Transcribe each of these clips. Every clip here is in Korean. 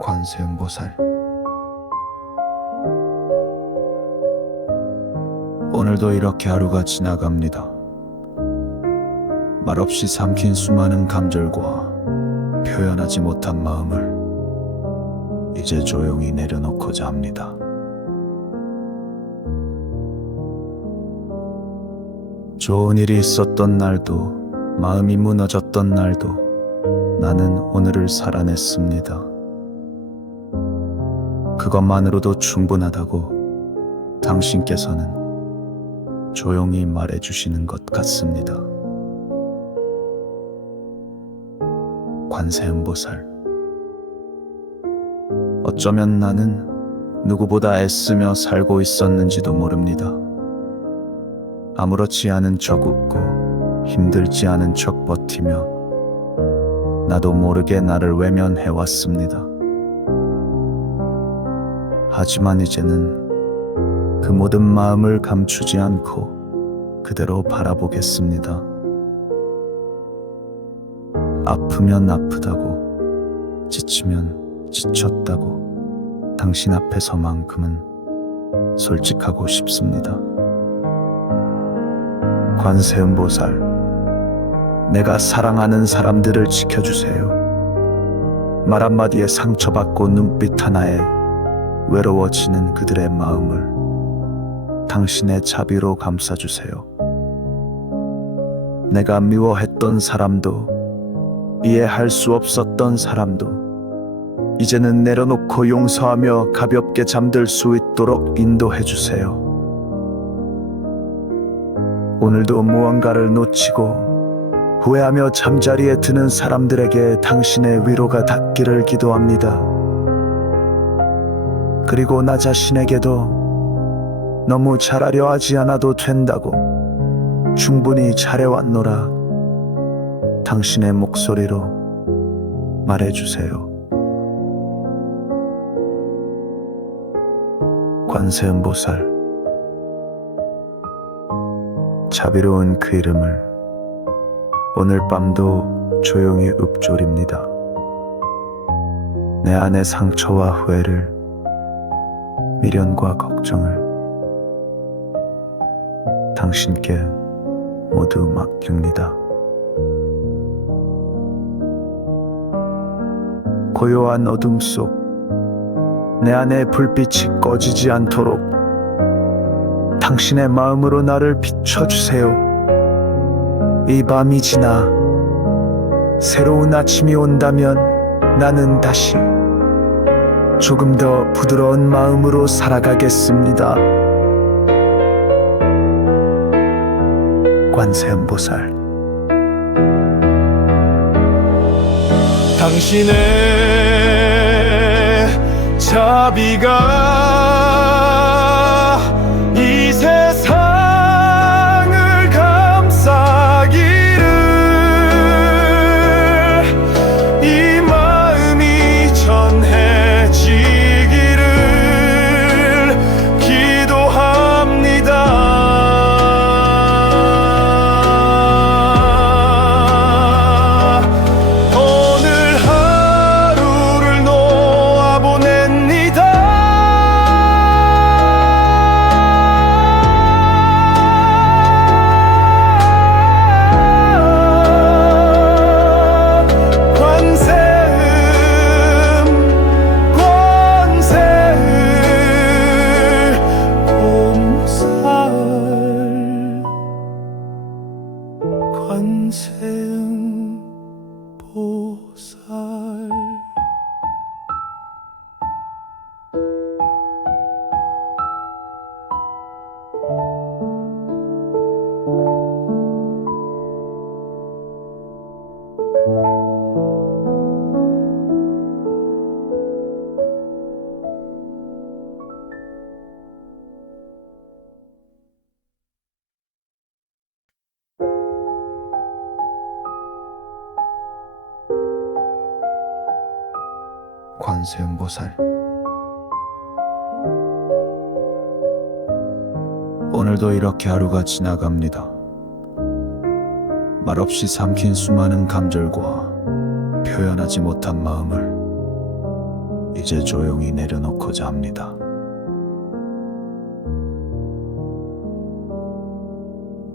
관세음보살. 오늘도 이렇게 하루가 지나갑니다. 말없이 삼킨 수많은 감절과 표현하지 못한 마음을 이제 조용히 내려놓고자 합니다. 좋은 일이 있었던 날도, 마음이 무너졌던 날도 나는 오늘을 살아냈습니다. 그것만으로도 충분하다고 당신께서는 조용히 말해주시는 것 같습니다. 관세음보살. 어쩌면 나는 누구보다 애쓰며 살고 있었는지도 모릅니다. 아무렇지 않은 척 웃고 힘들지 않은 척 버티며 나도 모르게 나를 외면해왔습니다. 하지만 이제는 그 모든 마음을 감추지 않고 그대로 바라보겠습니다. 아프면 아프다고, 지치면 지쳤다고 당신 앞에서만큼은 솔직하고 싶습니다. 관세음보살, 내가 사랑하는 사람들을 지켜주세요. 말 한마디에 상처받고 눈빛 하나에 외로워지는 그들의 마음을 당신의 자비로 감싸주세요. 내가 미워했던 사람도, 이해할 수 없었던 사람도 이제는 내려놓고 용서하며 가볍게 잠들 수 있도록 인도해주세요. 오늘도 무언가를 놓치고 후회하며 잠자리에 드는 사람들에게 당신의 위로가 닿기를 기도합니다. 그리고 나 자신에게도 너무 잘하려 하지 않아도 된다고, 충분히 잘해왔노라 당신의 목소리로 말해주세요. 관세음보살, 자비로운 그 이름을 오늘 밤도 조용히 읊조립니다. 내 안의 상처와 후회를, 미련과 걱정을 당신께 모두 맡깁니다. 고요한 어둠 속 내 안의 불빛이 꺼지지 않도록 당신의 마음으로 나를 비춰주세요. 이 밤이 지나 새로운 아침이 온다면 나는 다시 조금 더 부드러운 마음으로 살아가겠습니다. 관세음보살. 당신의 자비가 이 세상을 감싸기를, 이 마음이 전해지기를 기도합니다. 관세음보살. 관세음보살. 오늘도 이렇게 하루가 지나갑니다. 말없이 삼킨 수많은 감절과 표현하지 못한 마음을 이제 조용히 내려놓고자 합니다.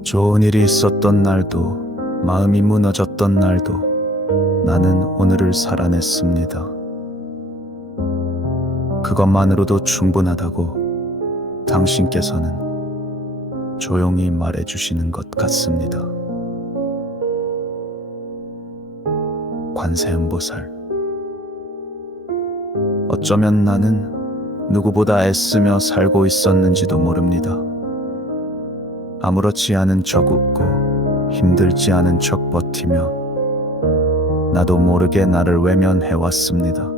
좋은 일이 있었던 날도, 마음이 무너졌던 날도 나는 오늘을 살아냈습니다. 그것만으로도 충분하다고 당신께서는 조용히 말해주시는 것 같습니다. 관세음보살, 어쩌면 나는 누구보다 애쓰며 살고 있었는지도 모릅니다. 아무렇지 않은 척 웃고 힘들지 않은 척 버티며 나도 모르게 나를 외면해왔습니다.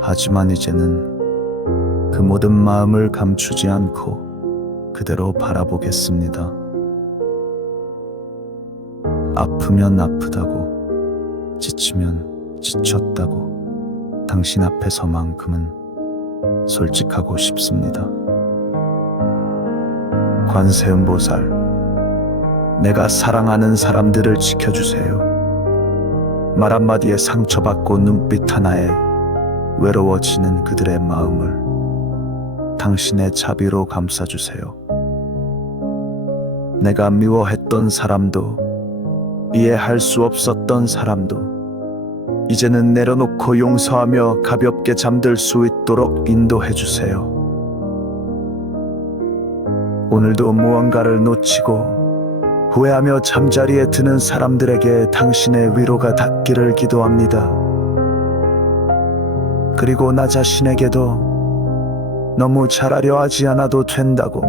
하지만 이제는 그 모든 마음을 감추지 않고 그대로 바라보겠습니다. 아프면 아프다고, 지치면 지쳤다고 당신 앞에서만큼은 솔직하고 싶습니다. 관세음보살, 내가 사랑하는 사람들을 지켜주세요. 말 한마디에 상처받고 눈빛 하나에 외로워지는 그들의 마음을 당신의 자비로 감싸주세요. 내가 미워했던 사람도, 이해할 수 없었던 사람도 이제는 내려놓고 용서하며 가볍게 잠들 수 있도록 인도해주세요. 오늘도 무언가를 놓치고 후회하며 잠자리에 드는 사람들에게 당신의 위로가 닿기를 기도합니다. 그리고 나 자신에게도 너무 잘하려 하지 않아도 된다고,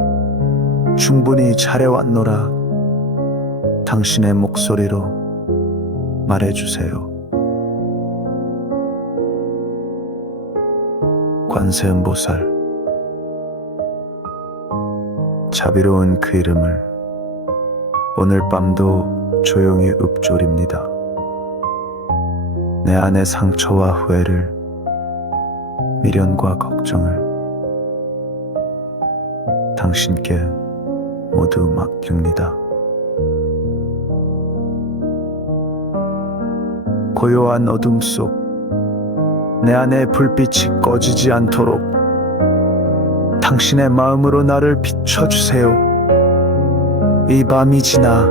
충분히 잘해왔노라 당신의 목소리로 말해주세요. 관세음보살, 자비로운 그 이름을 오늘 밤도 조용히 읊조립니다. 내 안의 상처와 후회를, 미련과 걱정을 당신께 모두 맡깁니다. 고요한 어둠 속 내 안의 불빛이 꺼지지 않도록 당신의 마음으로 나를 비춰주세요. 이 밤이 지나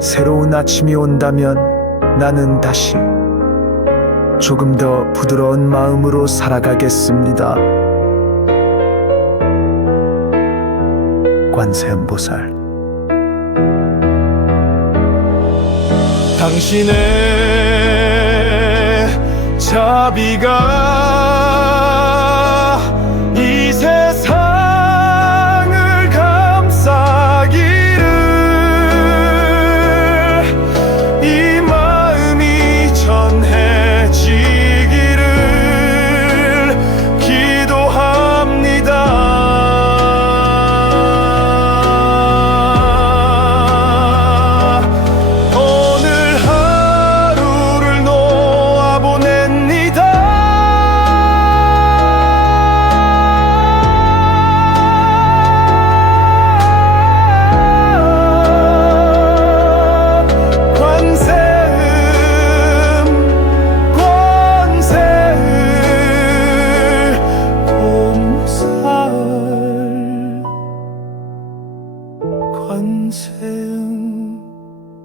새로운 아침이 온다면 나는 다시 조금 더 부드러운 마음으로 살아가겠습니다. 관세음보살, 당신의 자비가 이 세상을 감싸기를, 이 마음이 전해지기를 기도합니다.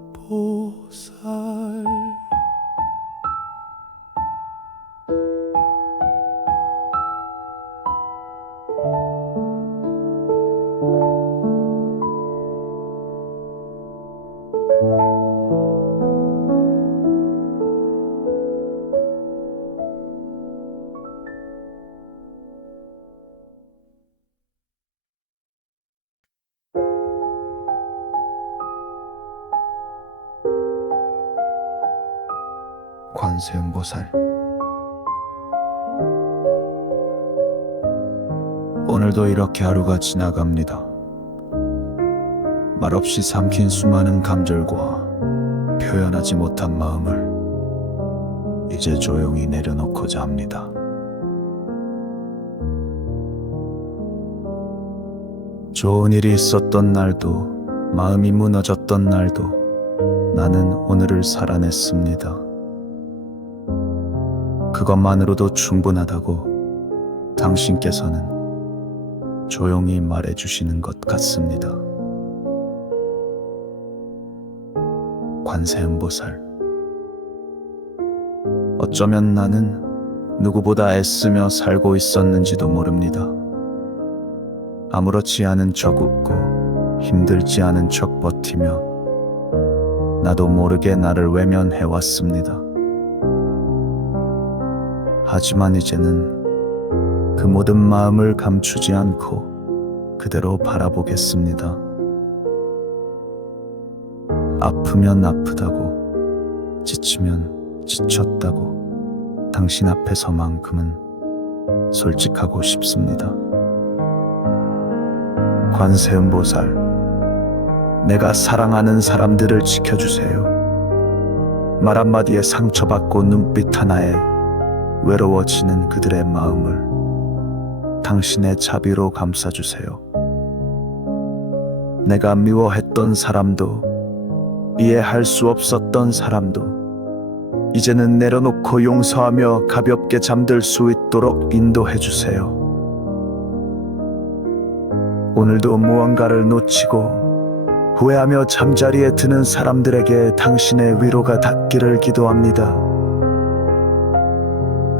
관세음보살, 관세음보살, 오늘도 이렇게 하루가 지나갑니다. 말없이 삼킨 수많은 감정과 표현하지 못한 마음을 이제 조용히 내려놓고자 합니다. 좋은 일이 있었던 날도, 마음이 무너졌던 날도 나는 오늘을 살아냈습니다. 그것만으로도 충분하다고 당신께서는 조용히 말해주시는 것 같습니다. 관세음보살, 어쩌면 나는 누구보다 애쓰며 살고 있었는지도 모릅니다. 아무렇지 않은 척 웃고 힘들지 않은 척 버티며 나도 모르게 나를 외면해왔습니다. 하지만 이제는 그 모든 마음을 감추지 않고 그대로 바라보겠습니다. 아프면 아프다고, 지치면 지쳤다고 당신 앞에서만큼은 솔직하고 싶습니다. 관세음보살, 내가 사랑하는 사람들을 지켜주세요. 말 한마디에 상처받고 눈빛 하나에 외로워지는 그들의 마음을 당신의 자비로 감싸주세요. 내가 미워했던 사람도, 이해할 수 없었던 사람도 이제는 내려놓고 용서하며 가볍게 잠들 수 있도록 인도해주세요. 오늘도 무언가를 놓치고 후회하며 잠자리에 드는 사람들에게 당신의 위로가 닿기를 기도합니다.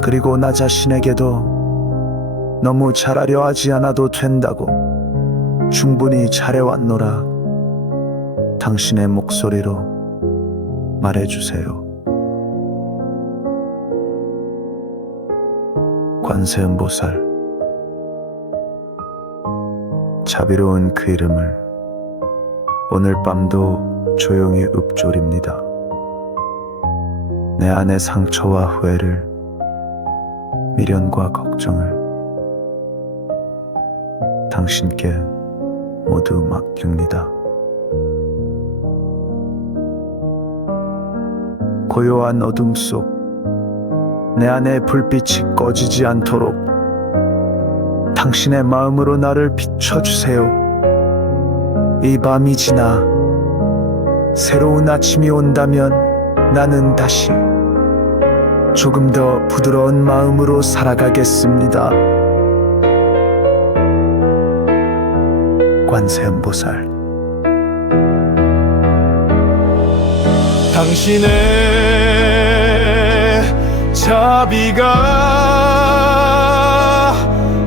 그리고 나 자신에게도 너무 잘하려 하지 않아도 된다고, 충분히 잘해왔노라 당신의 목소리로 말해주세요. 관세음보살, 자비로운 그 이름을 오늘 밤도 조용히 읊조립니다. 내 안의 상처와 후회를, 미련과 걱정을 당신께 모두 맡깁니다. 고요한 어둠 속 내 안의 불빛이 꺼지지 않도록 당신의 마음으로 나를 비춰주세요. 이 밤이 지나 새로운 아침이 온다면 나는 다시 조금 더 부드러운 마음으로 살아가겠습니다. 관세음보살, 당신의 자비가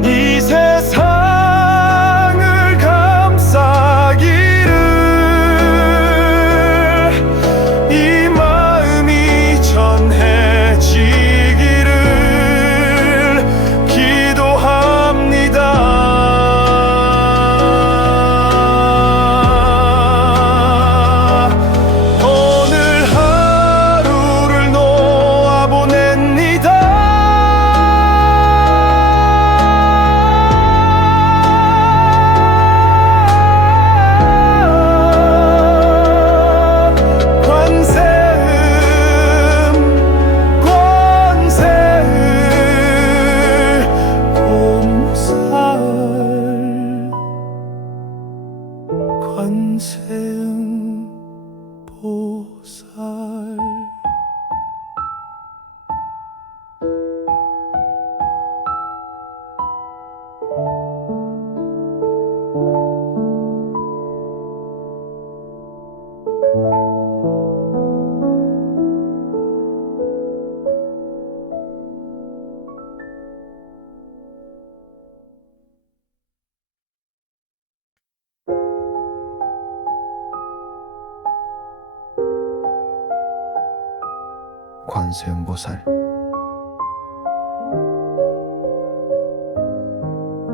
이 세상을 감싸기를, 이 마음이 전해지기를 기도합니다. 관세음보살, 관세음보살,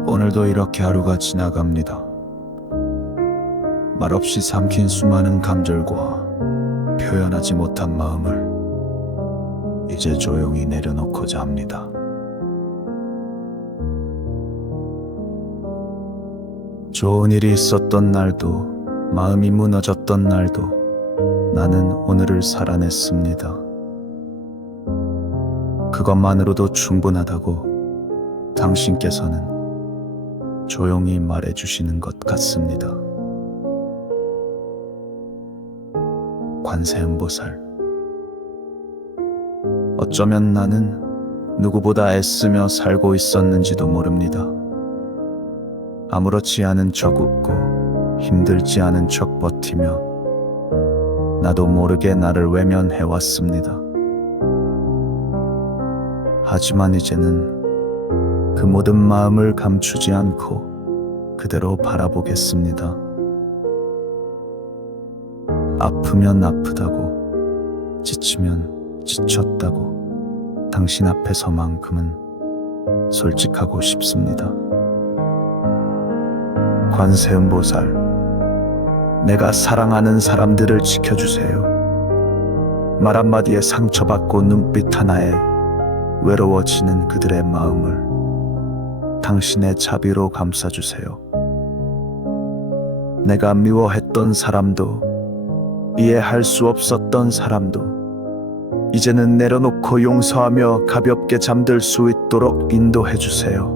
오늘도 이렇게 하루가 지나갑니다. 말없이 삼킨 수많은 감정과 표현하지 못한 마음을 이제 조용히 내려놓고자 합니다. 좋은 일이 있었던 날도, 마음이 무너졌던 날도 나는 오늘을 살아냈습니다. 그것만으로도 충분하다고 당신께서는 조용히 말해주시는 것 같습니다. 관세음보살, 어쩌면 나는 누구보다 애쓰며 살고 있었는지도 모릅니다. 아무렇지 않은 척 웃고 힘들지 않은 척 버티며 나도 모르게 나를 외면해왔습니다. 하지만 이제는 그 모든 마음을 감추지 않고 그대로 바라보겠습니다. 아프면 아프다고, 지치면 지쳤다고 당신 앞에서만큼은 솔직하고 싶습니다. 관세음보살, 내가 사랑하는 사람들을 지켜주세요. 말 한마디에 상처받고 눈빛 하나에 외로워지는 그들의 마음을 당신의 자비로 감싸주세요. 내가 미워했던 사람도, 이해할 수 없었던 사람도 이제는 내려놓고 용서하며 가볍게 잠들 수 있도록 인도해주세요.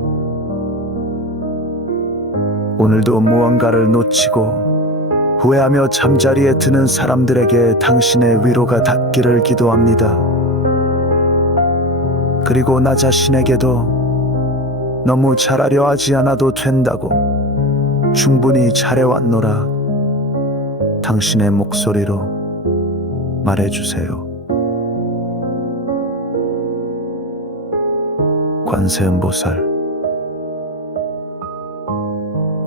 오늘도 무언가를 놓치고 후회하며 잠자리에 드는 사람들에게 당신의 위로가 닿기를 기도합니다. 그리고 나 자신에게도 너무 잘하려 하지 않아도 된다고, 충분히 잘해왔노라 당신의 목소리로 말해주세요. 관세음보살,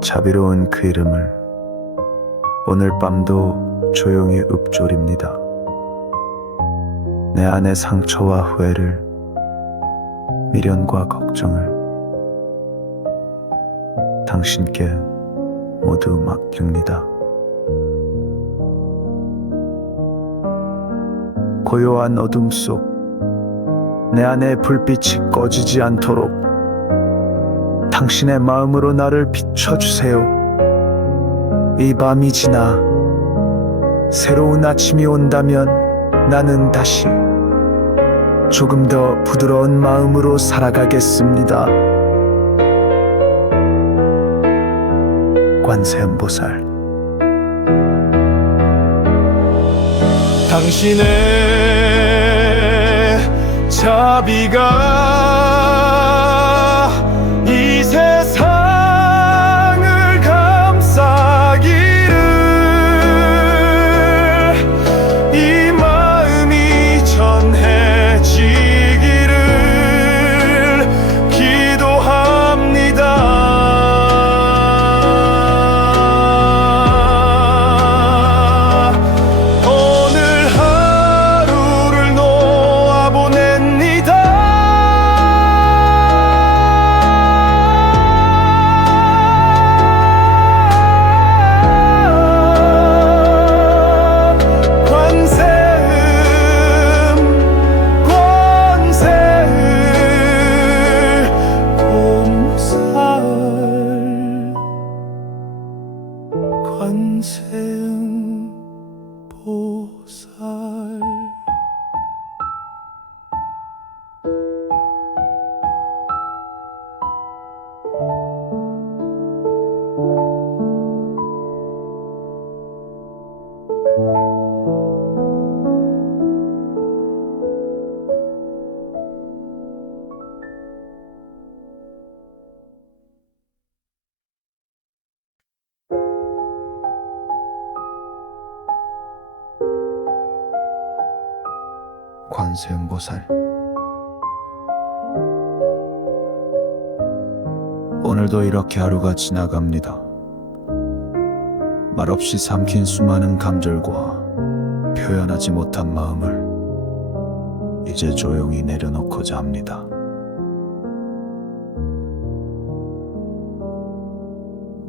자비로운 그 이름을 오늘 밤도 조용히 읊조립니다. 내 안의 상처와 후회를, 미련과 걱정을 당신께 모두 맡깁니다. 고요한 어둠 속 내 안의 불빛이 꺼지지 않도록 당신의 마음으로 나를 비춰주세요. 이 밤이 지나 새로운 아침이 온다면 나는 다시 조금 더 부드러운 마음으로 살아가겠습니다. 관세음보살, 당신의 자비가 이 세상을 감싸기를, 이 마음이 전해지기를 기도합니다. 관세음보살, 관세음보살, 오늘도 이렇게 하루가 지나갑니다. 말없이 삼킨 수많은 감정과 표현하지 못한 마음을 이제 조용히 내려놓고자 합니다.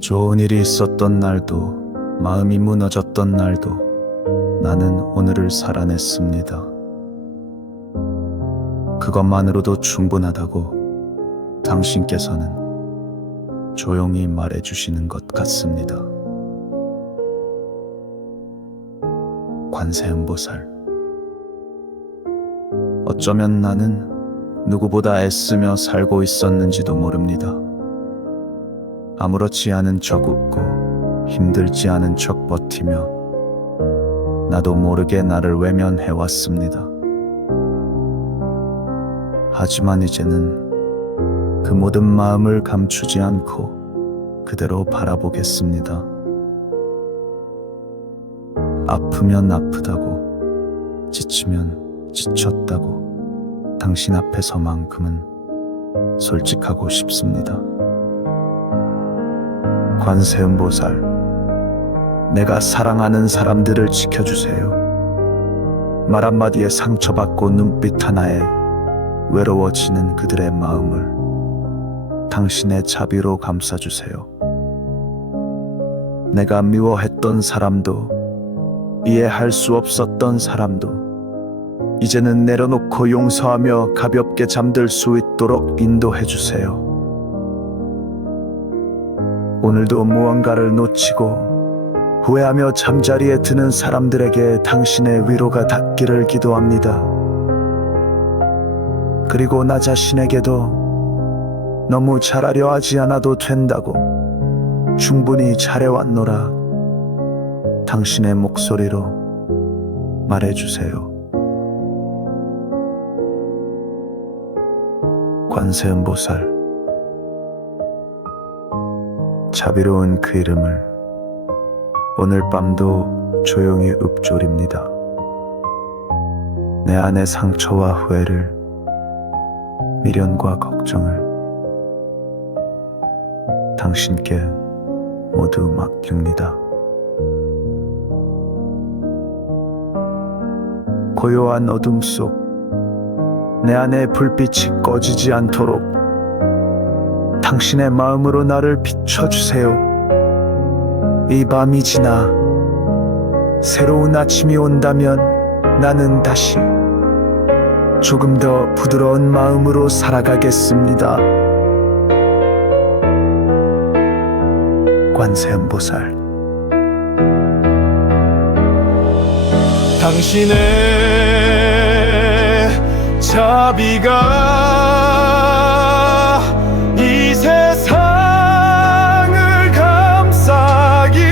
좋은 일이 있었던 날도, 마음이 무너졌던 날도 나는 오늘을 살아냈습니다. 그것만으로도 충분하다고 당신께서는 조용히 말해주시는 것 같습니다. 관세음보살, 어쩌면 나는 누구보다 애쓰며 살고 있었는지도 모릅니다. 아무렇지 않은 척 웃고 힘들지 않은 척 버티며 나도 모르게 나를 외면해왔습니다. 하지만 이제는 그 모든 마음을 감추지 않고 그대로 바라보겠습니다. 아프면 아프다고, 지치면 지쳤다고 당신 앞에서만큼은 솔직하고 싶습니다. 관세음보살, 내가 사랑하는 사람들을 지켜주세요. 말 한마디에 상처받고 눈빛 하나에 외로워지는 그들의 마음을 당신의 자비로 감싸주세요. 내가 미워했던 사람도, 이해할 수 없었던 사람도 이제는 내려놓고 용서하며 가볍게 잠들 수 있도록 인도해주세요. 오늘도 무언가를 놓치고 후회하며 잠자리에 드는 사람들에게 당신의 위로가 닿기를 기도합니다. 그리고 나 자신에게도 너무 잘하려 하지 않아도 된다고, 충분히 잘해왔노라 당신의 목소리로 말해주세요. 관세음보살, 자비로운 그 이름을 오늘 밤도 조용히 읊조립니다. 내 안의 상처와 후회를, 미련과 걱정을 당신께 모두 맡깁니다. 고요한 어둠 속 내 안의 불빛이 꺼지지 않도록 당신의 마음으로 나를 비춰주세요. 이 밤이 지나 새로운 아침이 온다면 나는 다시 조금 더 부드러운 마음으로 살아가겠습니다. 관세음보살, 당신의 자비가 이 세상을 감싸기를,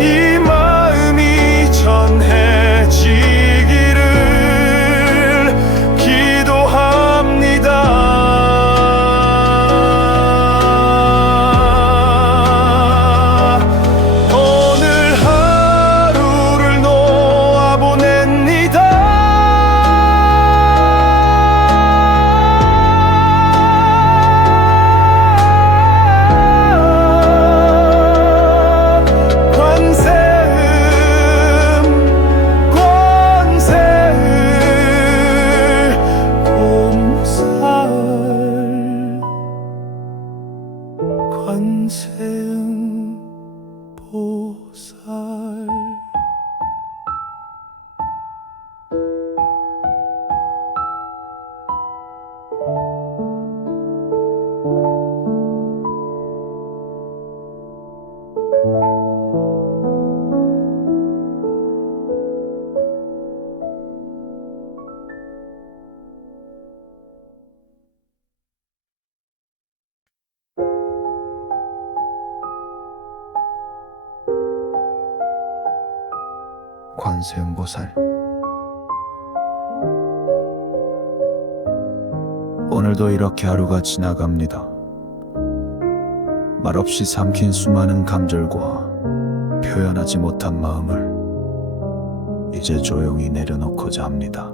이 마음이 전해지기를 기도합니다. 관세음보살, 관세음보살, 오늘도 이렇게 하루가 지나갑니다. 말없이 삼킨 수많은 감정과 표현하지 못한 마음을 이제 조용히 내려놓고자 합니다.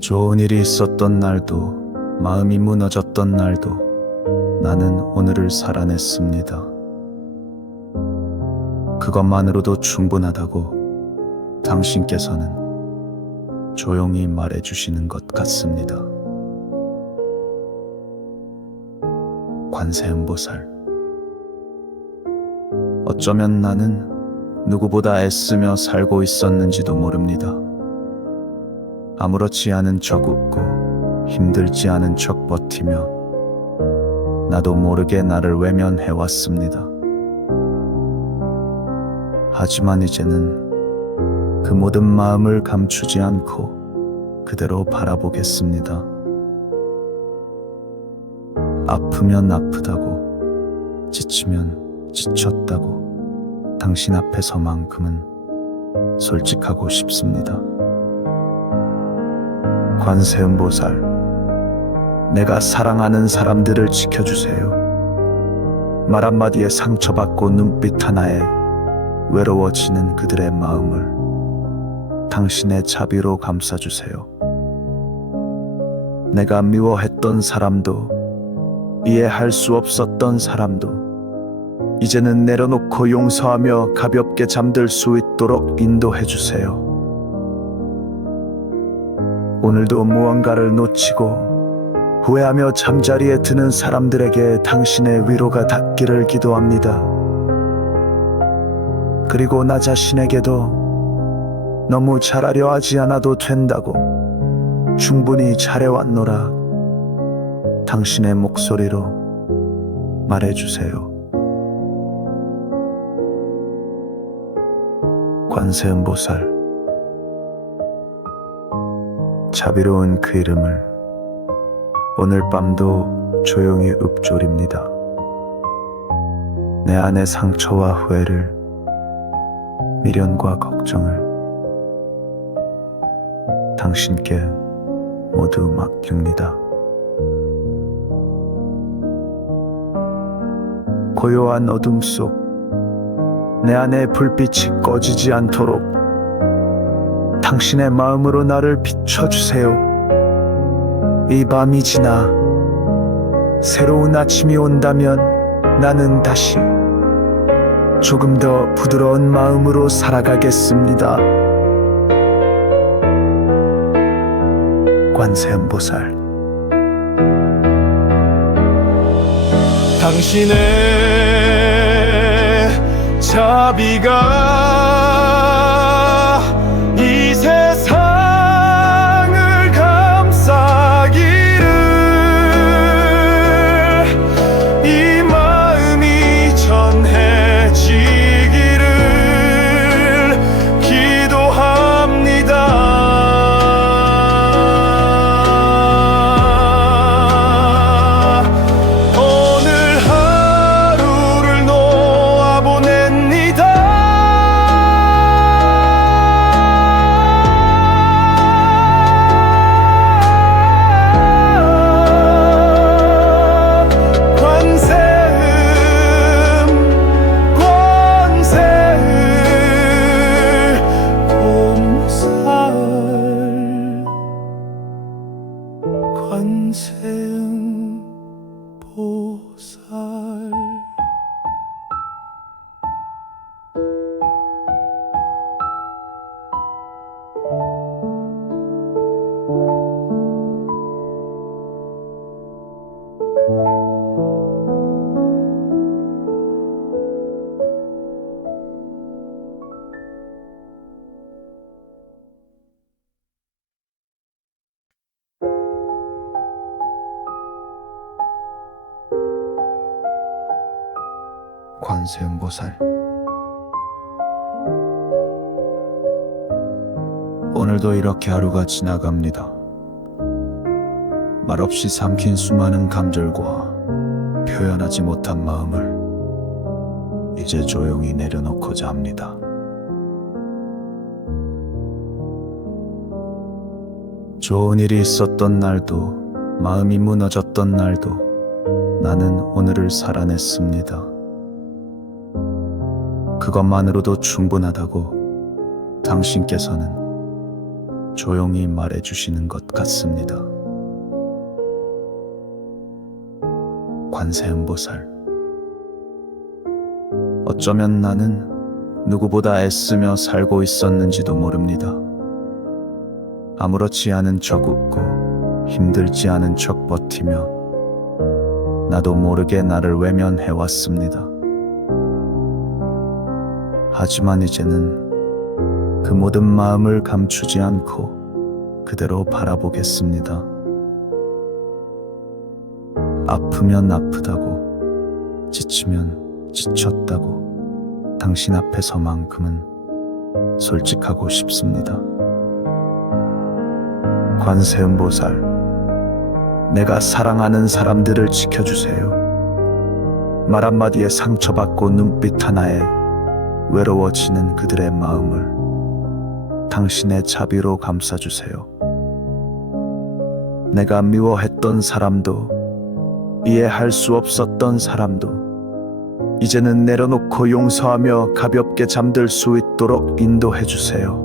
좋은 일이 있었던 날도, 마음이 무너졌던 날도 나는 오늘을 살아냈습니다. 그것만으로도 충분하다고 당신께서는 조용히 말해주시는 것 같습니다. 관세음보살, 어쩌면 나는 누구보다 애쓰며 살고 있었는지도 모릅니다. 아무렇지 않은 척 웃고 힘들지 않은 척 버티며 나도 모르게 나를 외면해왔습니다. 하지만 이제는 그 모든 마음을 감추지 않고 그대로 바라보겠습니다. 아프면 아프다고, 지치면 지쳤다고 당신 앞에서만큼은 솔직하고 싶습니다. 관세음보살, 내가 사랑하는 사람들을 지켜주세요. 말 한마디에 상처받고 눈빛 하나에 외로워지는 그들의 마음을 당신의 자비로 감싸주세요. 내가 미워했던 사람도, 이해할 수 없었던 사람도 이제는 내려놓고 용서하며 가볍게 잠들 수 있도록 인도해주세요. 오늘도 무언가를 놓치고 후회하며 잠자리에 드는 사람들에게 당신의 위로가 닿기를 기도합니다. 그리고 나 자신에게도 너무 잘하려 하지 않아도 된다고, 충분히 잘해왔노라 당신의 목소리로 말해주세요. 관세음보살, 자비로운 그 이름을 오늘 밤도 조용히 읊조립니다. 내 안의 상처와 후회를, 미련과 걱정을 당신께 모두 맡깁니다. 고요한 어둠 속 내 안의 불빛이 꺼지지 않도록 당신의 마음으로 나를 비춰주세요. 이 밤이 지나 새로운 아침이 온다면 나는 다시 조금 더 부드러운 마음으로 살아가겠습니다. 관세음보살, 당신의 자비가 이 세상을 감싸기를, 이 마음이 전해지기를 기도합니다. 관세음보살, 관세음보살, 오늘도 이렇게 하루가 지나갑니다. 말없이 삼킨 수많은 감정과 표현하지 못한 마음을 이제 조용히 내려놓고자 합니다. 좋은 일이 있었던 날도, 마음이 무너졌던 날도 나는 오늘을 살아냈습니다. 그것만으로도 충분하다고 당신께서는 조용히 말해주시는 것 같습니다. 관세음보살, 어쩌면 나는 누구보다 애쓰며 살고 있었는지도 모릅니다. 아무렇지 않은 척 웃고 힘들지 않은 척 버티며 나도 모르게 나를 외면해왔습니다. 하지만 이제는 그 모든 마음을 감추지 않고 그대로 바라보겠습니다. 아프면 아프다고, 지치면 지쳤다고 당신 앞에서만큼은 솔직하고 싶습니다. 관세음보살, 내가 사랑하는 사람들을 지켜주세요. 말 한마디에 상처받고 눈빛 하나에 외로워지는 그들의 마음을 당신의 자비로 감싸주세요. 내가 미워했던 사람도, 이해할 수 없었던 사람도 이제는 내려놓고 용서하며 가볍게 잠들 수 있도록 인도해주세요.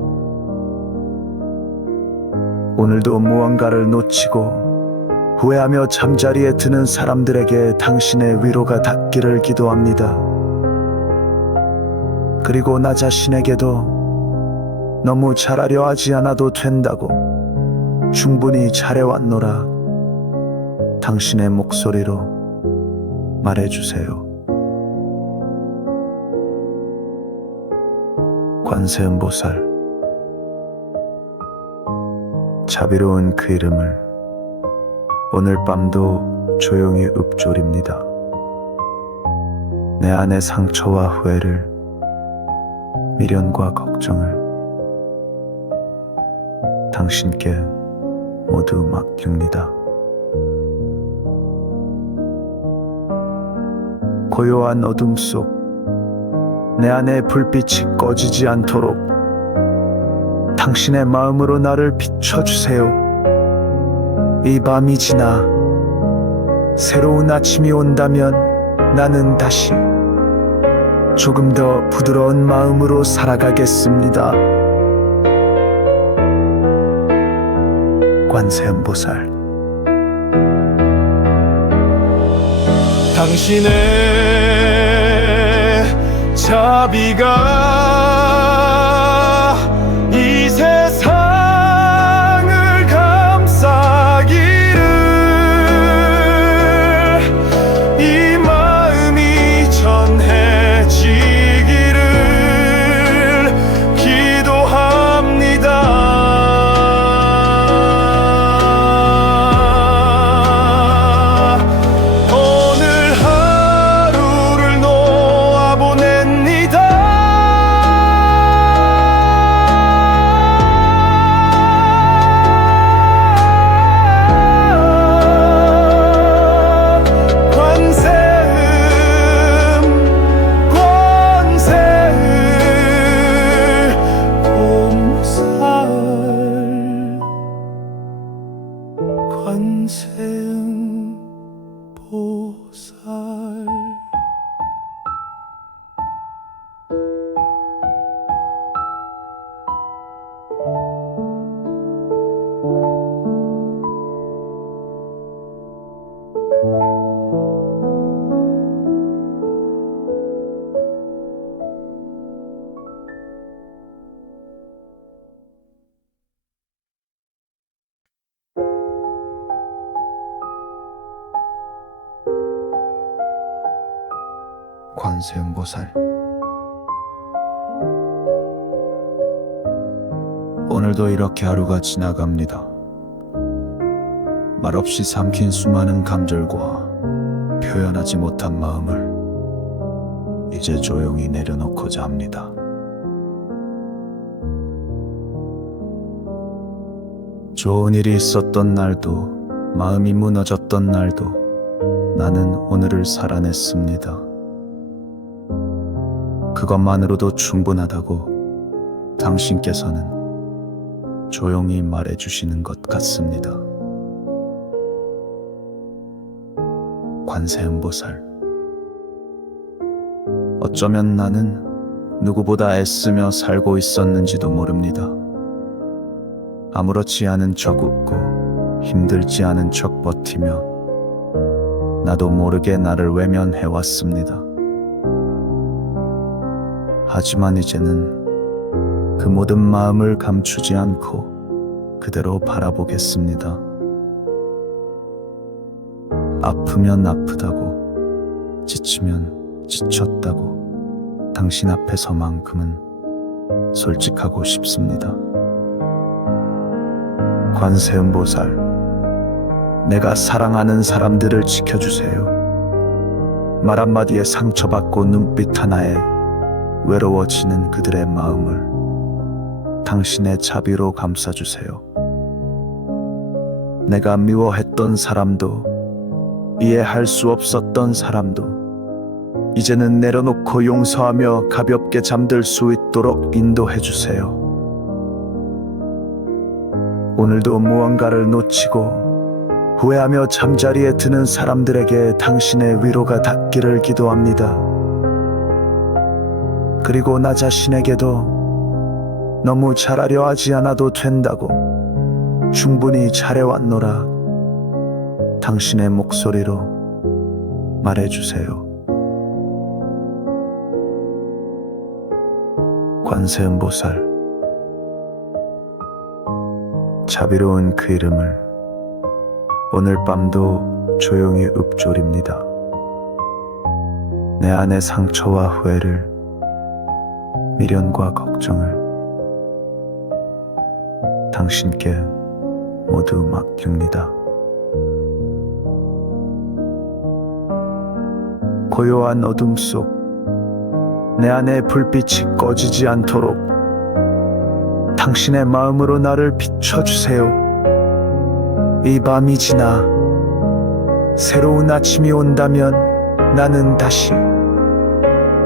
오늘도 무언가를 놓치고 후회하며 잠자리에 드는 사람들에게 당신의 위로가 닿기를 기도합니다. 그리고 나 자신에게도 너무 잘하려 하지 않아도 된다고, 충분히 잘해왔노라 당신의 목소리로 말해주세요. 관세음보살, 자비로운 그 이름을 오늘 밤도 조용히 읊조립니다. 내 안의 상처와 후회를, 미련과 걱정을 당신께 모두 맡깁니다. 고요한 어둠 속 내 안의 불빛이 꺼지지 않도록 당신의 마음으로 나를 비춰주세요. 이 밤이 지나 새로운 아침이 온다면 나는 다시 조금 더 부드러운 마음으로 살아가겠습니다. 관세음보살, 당신의 자비가 이 세상을 감싸기를, 이 마음이 전해지기를 기도합니다. 관세음보살, 관세음보살, 오늘도 이렇게 하루가 지나갑니다. 말없이 삼킨 수많은 감정과 표현하지 못한 마음을 이제 조용히 내려놓고자 합니다. 좋은 일이 있었던 날도, 마음이 무너졌던 날도 나는 오늘을 살아냈습니다. 그것만으로도 충분하다고 당신께서는 조용히 말해주시는 것 같습니다. 관세음보살, 어쩌면 나는 누구보다 애쓰며 살고 있었는지도 모릅니다. 아무렇지 않은 척 웃고 힘들지 않은 척 버티며 나도 모르게 나를 외면해왔습니다. 하지만 이제는 그 모든 마음을 감추지 않고 그대로 바라보겠습니다. 아프면 아프다고, 지치면 지쳤다고 당신 앞에서만큼은 솔직하고 싶습니다. 관세음보살, 내가 사랑하는 사람들을 지켜주세요. 말 한마디에 상처받고 눈빛 하나에 외로워지는 그들의 마음을 당신의 자비로 감싸주세요. 내가 미워했던 사람도, 이해할 수 없었던 사람도 이제는 내려놓고 용서하며 가볍게 잠들 수 있도록 인도해 주세요. 오늘도 무언가를 놓치고 후회하며 잠자리에 드는 사람들에게 당신의 위로가 닿기를 기도합니다. 그리고 나 자신에게도 너무 잘하려 하지 않아도 된다고, 충분히 잘해왔노라 당신의 목소리로 말해주세요. 관세음보살, 자비로운 그 이름을 오늘 밤도 조용히 읊조립니다. 내 안의 상처와 후회를, 미련과 걱정을 당신께 모두 맡깁니다. 고요한 어둠 속 내 안의 불빛이 꺼지지 않도록 당신의 마음으로 나를 비춰주세요. 이 밤이 지나 새로운 아침이 온다면 나는 다시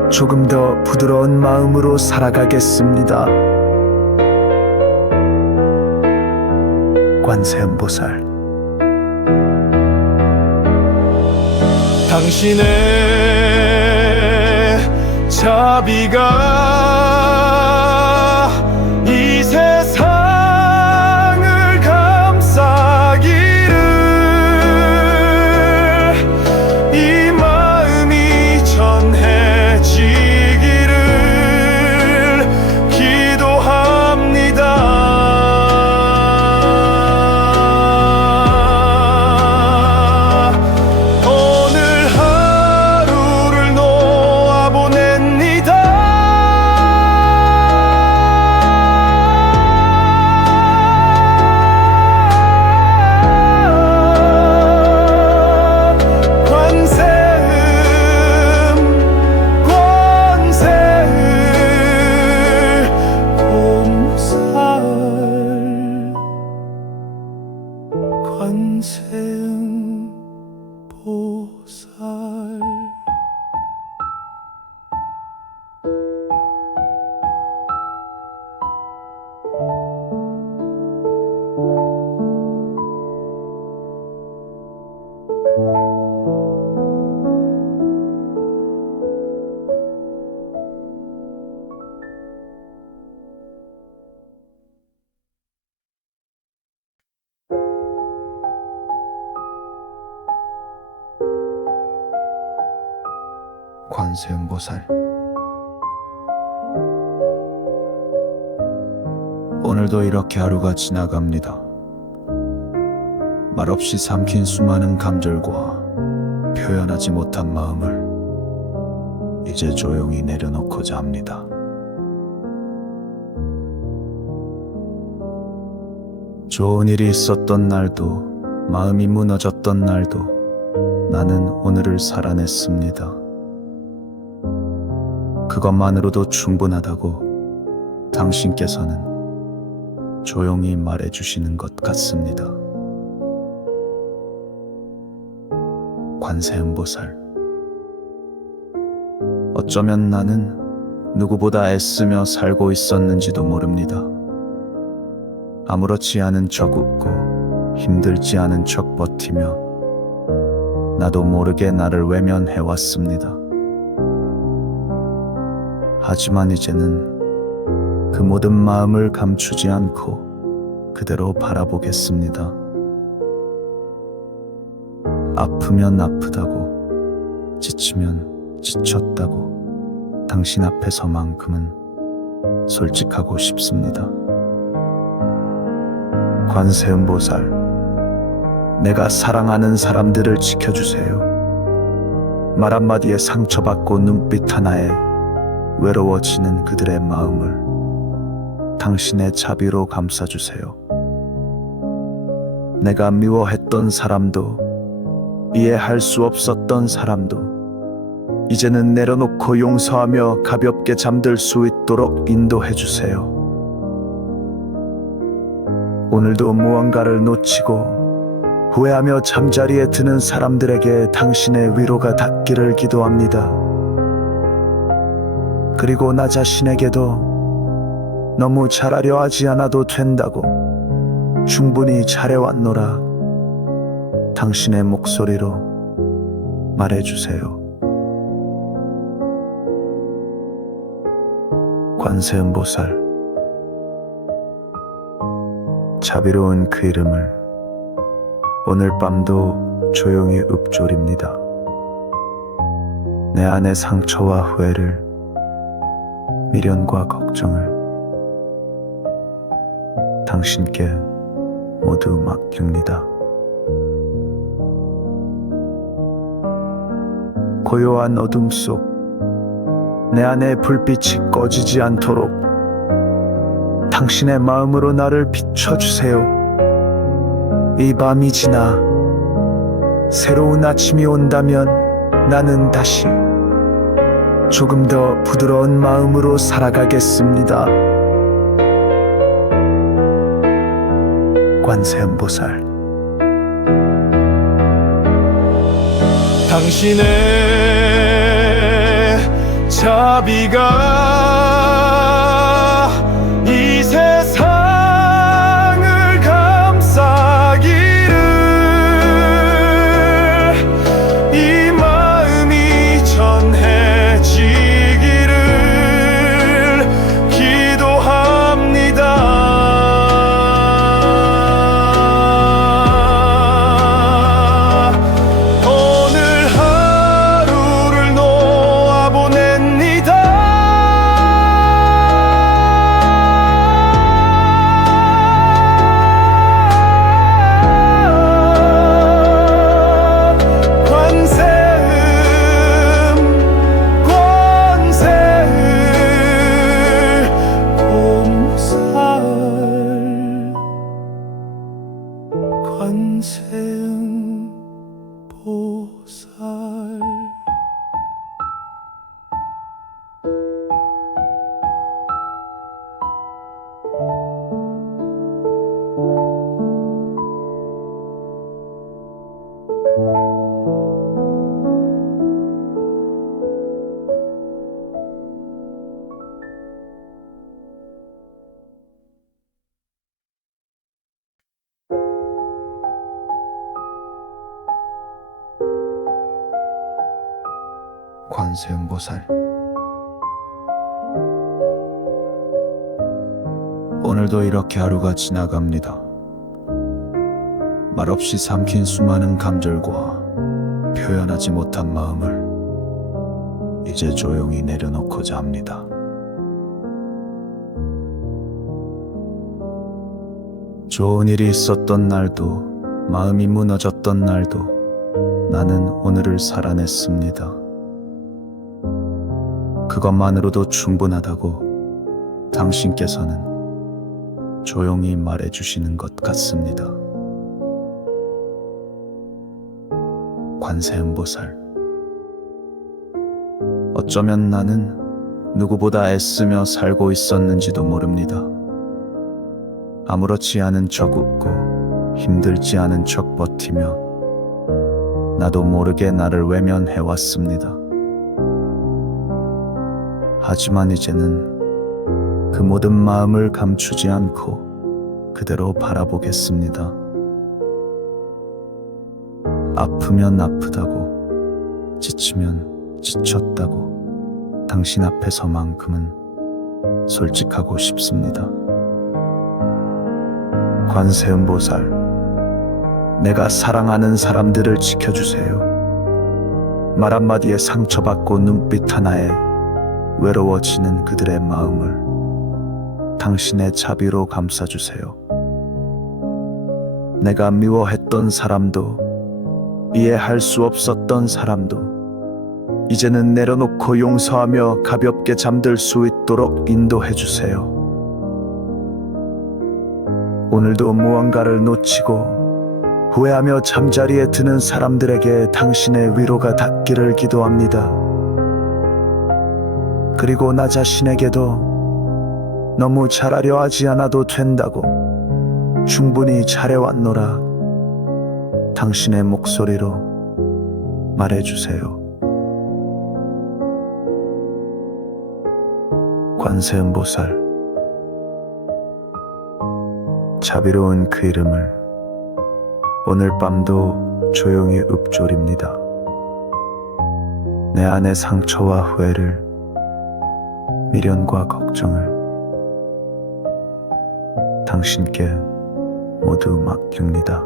조금 더 부드러운 마음으로 살아가겠습니다. 관세음보살, 당신의 자비가 이 세상을 감싸기를, 이 마음이 전해지기를 기도합니다. 관세음보살, 관세음보살, 오늘도 이렇게 하루가 지나갑니다. 말없이 삼킨 수많은 감정과 표현하지 못한 마음을 이제 조용히 내려놓고자 합니다. 좋은 일이 있었던 날도, 마음이 무너졌던 날도 나는 오늘을 살아냈습니다. 그것만으로도 충분하다고 당신께서는 조용히 말해주시는 것 같습니다. 관세음보살, 어쩌면 나는 누구보다 애쓰며 살고 있었는지도 모릅니다. 아무렇지 않은 척 웃고 힘들지 않은 척 버티며 나도 모르게 나를 외면해왔습니다. 하지만 이제는 그 모든 마음을 감추지 않고 그대로 바라보겠습니다. 아프면 아프다고, 지치면 지쳤다고 당신 앞에서만큼은 솔직하고 싶습니다. 관세음보살, 내가 사랑하는 사람들을 지켜주세요. 말 한마디에 상처받고 눈빛 하나에 외로워지는 그들의 마음을 당신의 자비로 감싸주세요. 내가 미워했던 사람도, 이해할 수 없었던 사람도 이제는 내려놓고 용서하며 가볍게 잠들 수 있도록 인도해주세요. 오늘도 무언가를 놓치고 후회하며 잠자리에 드는 사람들에게 당신의 위로가 닿기를 기도합니다. 그리고 나 자신에게도 너무 잘하려 하지 않아도 된다고 충분히 잘해왔노라 당신의 목소리로 말해주세요. 관세음보살, 자비로운 그 이름을 오늘 밤도 조용히 읊조립니다. 내 안의 상처와 후회를, 미련과 걱정을 당신께 모두 맡깁니다. 고요한 어둠 속 내 안의 불빛이 꺼지지 않도록 당신의 마음으로 나를 비춰주세요. 이 밤이 지나 새로운 아침이 온다면 나는 다시 조금 더 부드러운 마음으로 살아가겠습니다. 관세음보살, 당신의 자비가 이 세상을 감싸기를, 이 마음이 전해지기를 기도합니다. 관세음보살, 관세음보살, 오늘도 이렇게 하루가 지나갑니다. 말없이 삼킨 수많은 감절과 표현하지 못한 마음을 이제 조용히 내려놓고자 합니다. 좋은 일이 있었던 날도, 마음이 무너졌던 날도 나는 오늘을 살아냈습니다. 그것만으로도 충분하다고 당신께서는 조용히 말해주시는 것 같습니다. 관세음보살, 어쩌면 나는 누구보다 애쓰며 살고 있었는지도 모릅니다. 아무렇지 않은 척 웃고 힘들지 않은 척 버티며 나도 모르게 나를 외면해왔습니다. 하지만 이제는 그 모든 마음을 감추지 않고 그대로 바라보겠습니다. 아프면 아프다고, 지치면 지쳤다고 당신 앞에서만큼은 솔직하고 싶습니다. 관세음보살, 내가 사랑하는 사람들을 지켜주세요. 말 한마디에 상처받고 눈빛 하나에 외로워지는 그들의 마음을 당신의 자비로 감싸주세요. 내가 미워했던 사람도, 이해할 수 없었던 사람도 이제는 내려놓고 용서하며 가볍게 잠들 수 있도록 인도해주세요. 오늘도 무언가를 놓치고 후회하며 잠자리에 드는 사람들에게 당신의 위로가 닿기를 기도합니다. 그리고 나 자신에게도 너무 잘하려 하지 않아도 된다고 충분히 잘해왔노라 당신의 목소리로 말해주세요. 관세음보살, 자비로운 그 이름을 오늘 밤도 조용히 읊조립니다. 내 안의 상처와 후회를, 미련과 걱정을 당신께 모두 맡깁니다.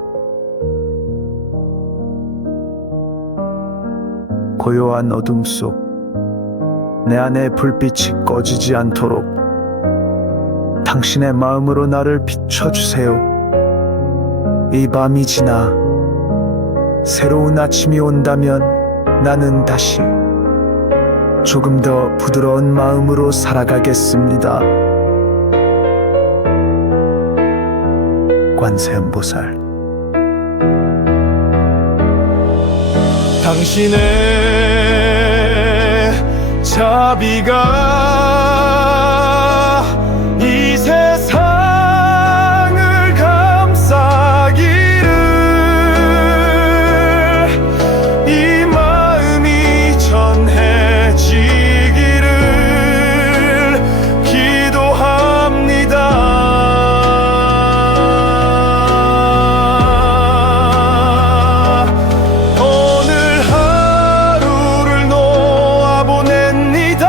고요한 어둠 속 내 안의 불빛이 꺼지지 않도록 당신의 마음으로 나를 비춰주세요. 이 밤이 지나 새로운 아침이 온다면 나는 다시 조금 더 부드러운 마음으로 살아가겠습니다. 관세음보살, 당신의 자비가 이 세상을 감싸기를, 이 마음이 전해지기를 기도합니다. 오늘 하루를 놓아보냅니다.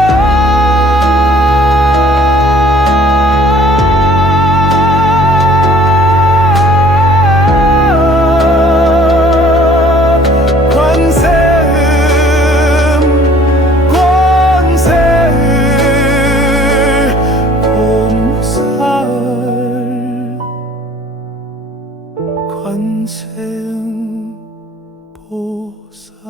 관세음 보살.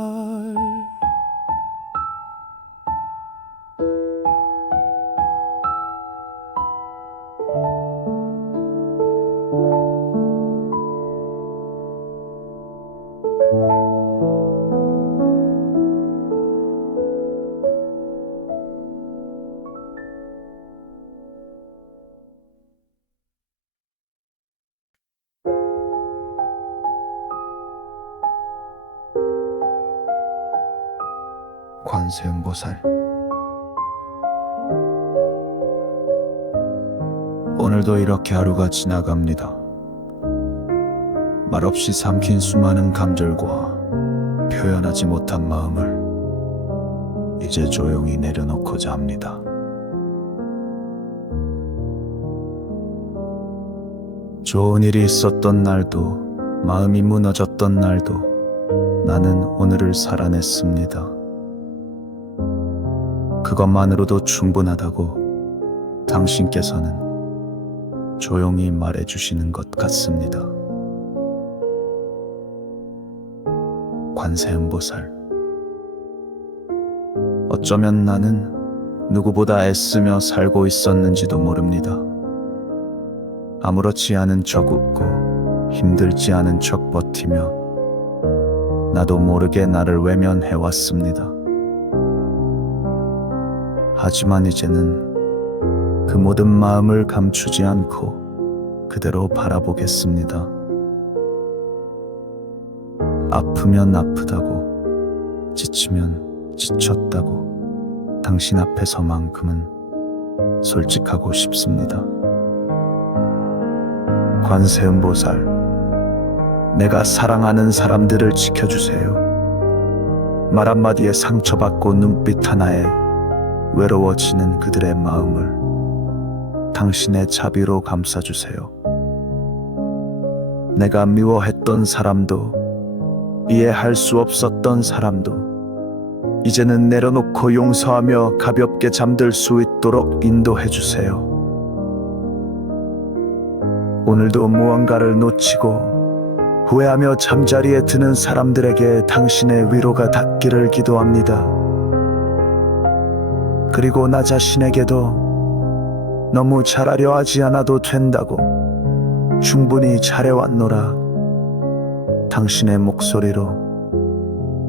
관세음보살, 오늘도 이렇게 하루가 지나갑니다. 말없이 삼킨 수많은 감정과 표현하지 못한 마음을 이제 조용히 내려놓고자 합니다. 좋은 일이 있었던 날도, 마음이 무너졌던 날도 나는 오늘을 살아냈습니다. 그것만으로도 충분하다고 당신께서는 조용히 말해주시는 것 같습니다. 관세음보살, 어쩌면 나는 누구보다 애쓰며 살고 있었는지도 모릅니다. 아무렇지 않은 척 웃고 힘들지 않은 척 버티며 나도 모르게 나를 외면해왔습니다. 하지만 이제는 그 모든 마음을 감추지 않고 그대로 바라보겠습니다. 아프면 아프다고, 지치면 지쳤다고 당신 앞에서만큼은 솔직하고 싶습니다. 관세음보살, 내가 사랑하는 사람들을 지켜주세요. 말 한마디에 상처받고 눈빛 하나에 외로워지는 그들의 마음을 당신의 자비로 감싸주세요. 내가 미워했던 사람도, 이해할 수 없었던 사람도 이제는 내려놓고 용서하며 가볍게 잠들 수 있도록 인도해주세요. 오늘도 무언가를 놓치고 후회하며 잠자리에 드는 사람들에게 당신의 위로가 닿기를 기도합니다. 그리고 나 자신에게도 너무 잘하려 하지 않아도 된다고, 충분히 잘해왔노라 당신의 목소리로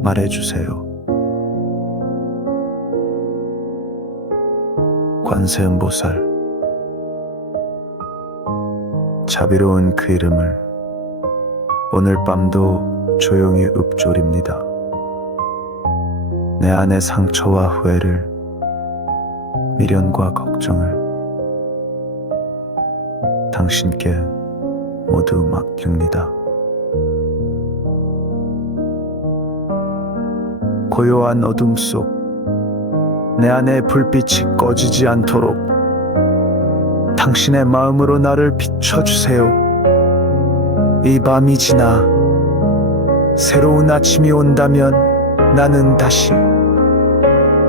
말해주세요. 관세음보살, 자비로운 그 이름을 오늘 밤도 조용히 읊조립니다. 내 안의 상처와 후회를, 미련과 걱정을 당신께 모두 맡깁니다. 고요한 어둠 속 내 안의 불빛이 꺼지지 않도록 당신의 마음으로 나를 비춰주세요. 이 밤이 지나 새로운 아침이 온다면 나는 다시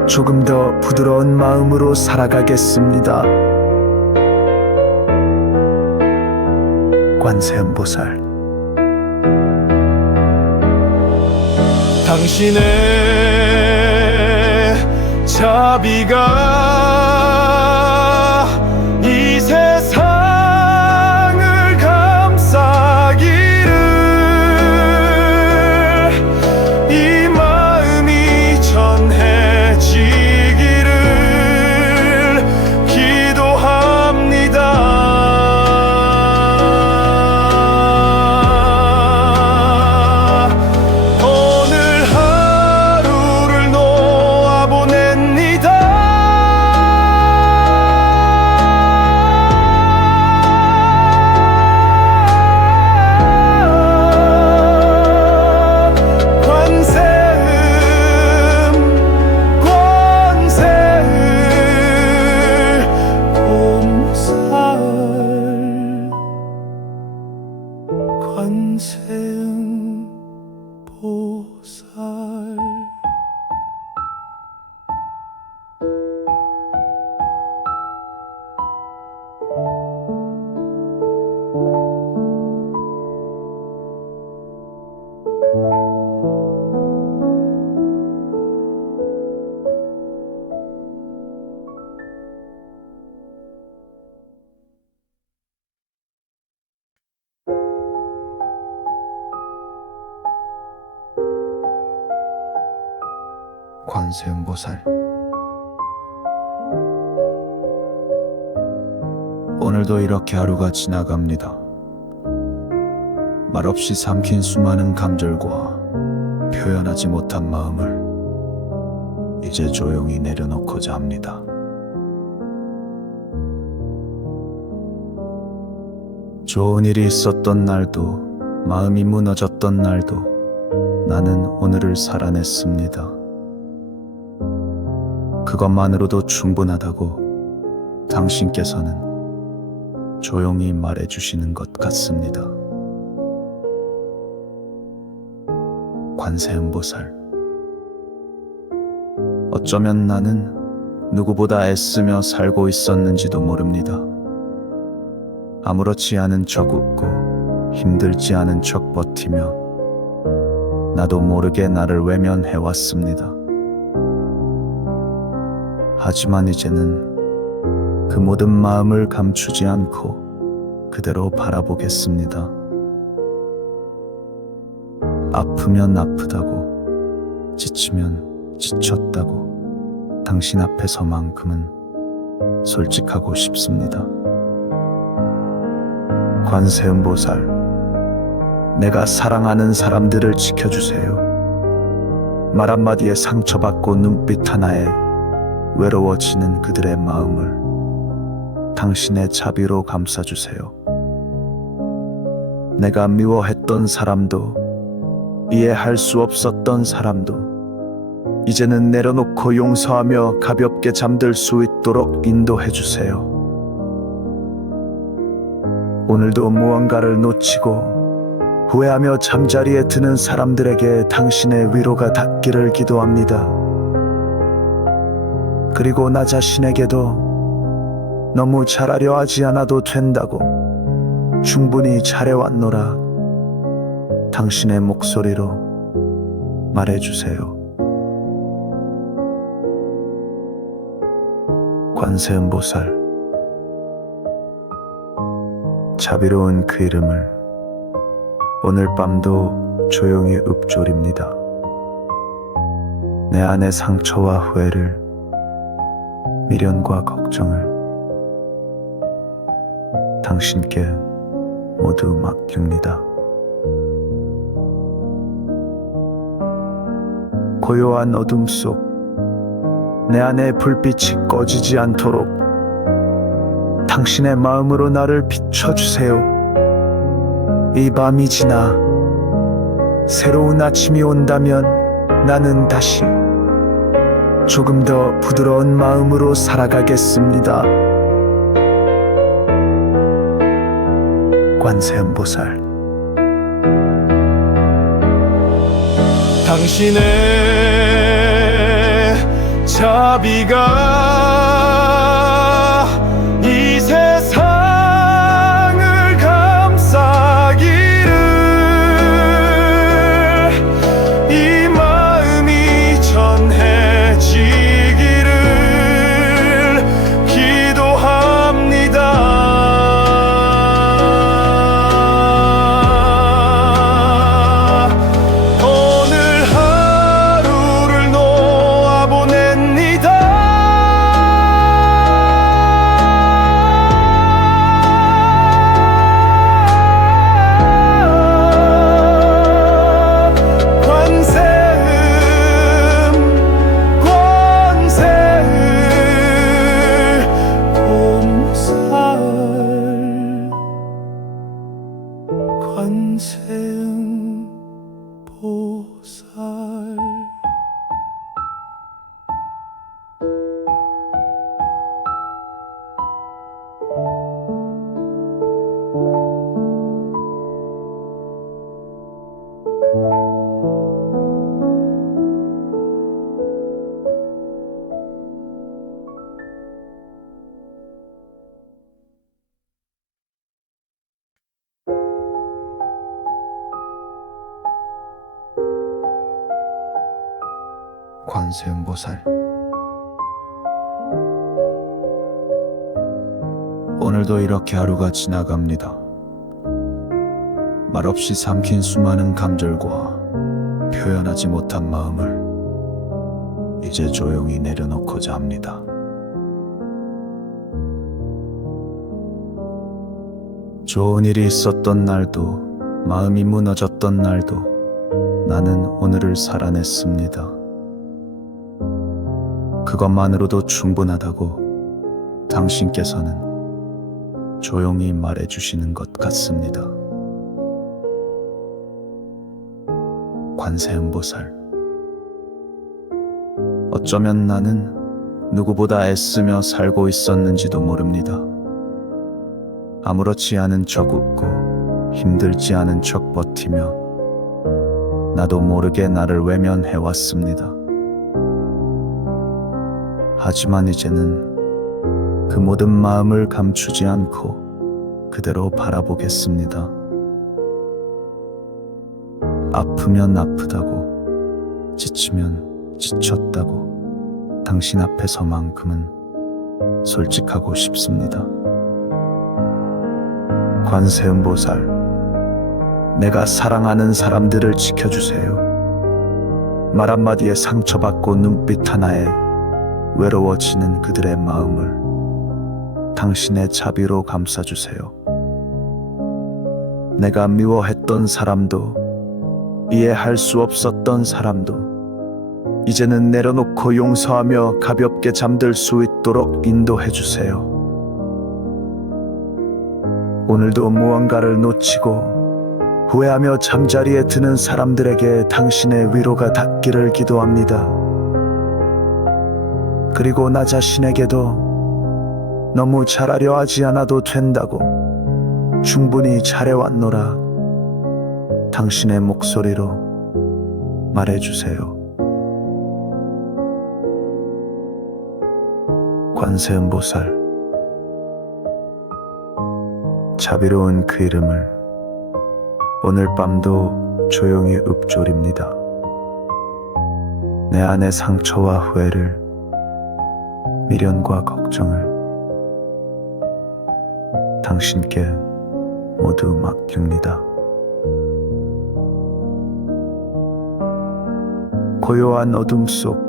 조금 더 부드러운 마음으로 살아가겠습니다. 관세음보살. 당신의 자비가 이 세상을 감싸기를, 이 마음이 전해지기를 기도합니다. 관세음보살. 관세음보살. 오늘도 이렇게 하루가 지나갑니다. 말없이 삼킨 수많은 감정과 표현하지 못한 마음을 이제 조용히 내려놓고자 합니다. 좋은 일이 있었던 날도, 마음이 무너졌던 날도 나는 오늘을 살아냈습니다. 그것만으로도 충분하다고 당신께서는 조용히 말해주시는 것 같습니다. 관세음보살. 어쩌면 나는 누구보다 애쓰며 살고 있었는지도 모릅니다. 아무렇지 않은 척 웃고 힘들지 않은 척 버티며 나도 모르게 나를 외면해왔습니다. 하지만 이제는 그 모든 마음을 감추지 않고 그대로 바라보겠습니다. 아프면 아프다고, 지치면 지쳤다고 당신 앞에서만큼은 솔직하고 싶습니다. 관세음보살, 내가 사랑하는 사람들을 지켜주세요. 말 한마디에 상처받고 눈빛 하나에 외로워지는 그들의 마음을 당신의 자비로 감싸주세요. 내가 미워했던 사람도, 이해할 수 없었던 사람도 이제는 내려놓고 용서하며 가볍게 잠들 수 있도록 인도해주세요. 오늘도 무언가를 놓치고 후회하며 잠자리에 드는 사람들에게 당신의 위로가 닿기를 기도합니다. 그리고 나 자신에게도 너무 잘하려 하지 않아도 된다고, 충분히 잘해왔노라 당신의 목소리로 말해주세요. 관세음보살, 자비로운 그 이름을 오늘 밤도 조용히 읊조립니다. 내 안의 상처와 후회를, 미련과 걱정을 당신께 모두 맡깁니다. 고요한 어둠 속 내 안에 불빛이 꺼지지 않도록 당신의 마음으로 나를 비춰주세요. 이 밤이 지나 새로운 아침이 온다면 나는 다시 조금 더 부드러운 마음으로 살아가겠습니다. 관세음보살. 당신의 자비가 이 세상을 감싸기를, 이 마음이 전해지기를 기도합니다. 관세음보살. 관세음보살. 오늘도 이렇게 하루가 지나갑니다. 말없이 삼킨 수많은 감절과 표현하지 못한 마음을 이제 조용히 내려놓고자 합니다. 좋은 일이 있었던 날도, 마음이 무너졌던 날도 나는 오늘을 살아냈습니다. 그것만으로도 충분하다고 당신께서는 조용히 말해주시는 것 같습니다. 관세음보살. 어쩌면 나는 누구보다 애쓰며 살고 있었는지도 모릅니다. 아무렇지 않은 척 웃고 힘들지 않은 척 버티며 나도 모르게 나를 외면해왔습니다. 하지만 이제는 그 모든 마음을 감추지 않고 그대로 바라보겠습니다. 아프면 아프다고, 지치면 지쳤다고 당신 앞에서만큼은 솔직하고 싶습니다. 관세음보살, 내가 사랑하는 사람들을 지켜주세요. 말 한마디에 상처받고 눈빛 하나에 외로워지는 그들의 마음을 당신의 자비로 감싸주세요. 내가 미워했던 사람도, 이해할 수 없었던 사람도 이제는 내려놓고 용서하며 가볍게 잠들 수 있도록 인도해주세요. 오늘도 무언가를 놓치고 후회하며 잠자리에 드는 사람들에게 당신의 위로가 닿기를 기도합니다. 그리고 나 자신에게도 너무 잘하려 하지 않아도 된다고, 충분히 잘해왔노라 당신의 목소리로 말해주세요. 관세음보살. 자비로운 그 이름을 오늘 밤도 조용히 읊조립니다. 내 안의 상처와 후회를, 미련과 걱정을 당신께 모두 맡깁니다. 고요한 어둠 속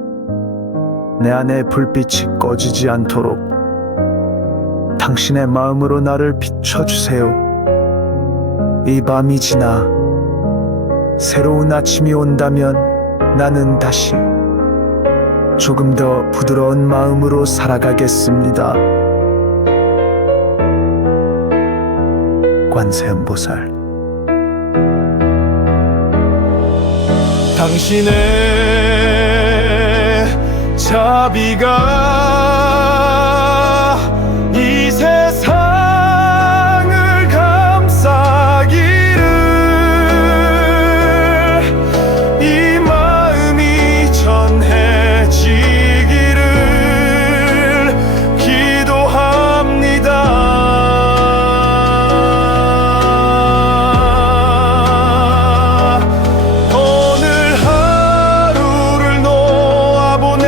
내 안의 불빛이 꺼지지 않도록 당신의 마음으로 나를 비춰주세요. 이 밤이 지나 새로운 아침이 온다면 나는 다시 조금 더 부드러운 마음으로 살아가겠습니다. 관세음보살. 당신의 자비가 이 세상을 감싸기를, 이 마음이 전해지기를 기도합니다. 오늘 하루를 놓아보냅니다.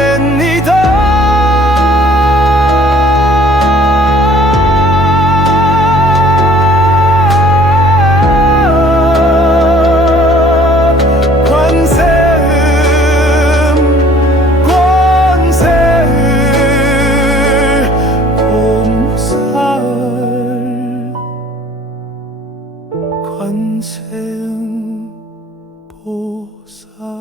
관세음 보살.